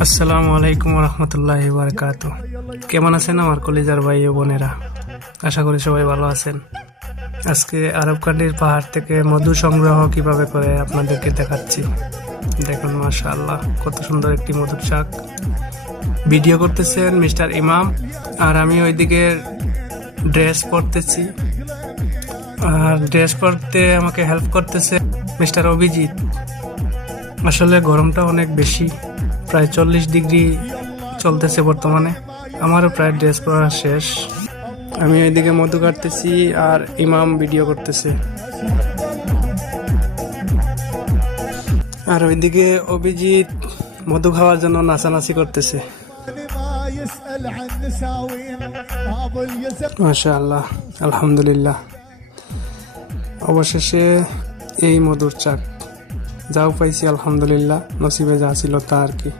আসসালামু আলাইকুম রহমতুল্লাহি বারাকাতু। কেমন আছেন আমার কলিজার ভাই ও বোনেরা? আশা করি সবাই ভালো আছেন। আজকে আরব কান্ট্রির পাহাড় থেকে মধু সংগ্রহ কিভাবে করে আপনাদেরকে দেখাচ্ছি। দেখুন মাশাআল্লাহ, কত সুন্দর একটি মধুর শাক। ভিডিও করতেছেন মিস্টার ইমাম, আর আমি ওইদিকে ড্রেস পরতেছি। আর ড্রেস পরতে আমাকে হেল্প করতেছে মিস্টার অভিজিৎ। আসলে গরমটা অনেক বেশি, প্রায় 40 ডিগ্রি চলতেছে বর্তমানে। আমারও প্রায় ড্রেস পরা শেষ। আমি এদিকে মধু কাটতেছি আর ইমাম ভিডিও করতেছে। আর ওইদিকে অভিজিৎ মধু খাওয়ার জন্য নাচানাচি করতেছে। মাশাআল্লাহ, আলহামদুলিল্লাহ। অবশেষে এই মধুর চাক যাও পাইছি, আলহামদুলিল্লাহ। নসিবে যা ছিল তা আর কি।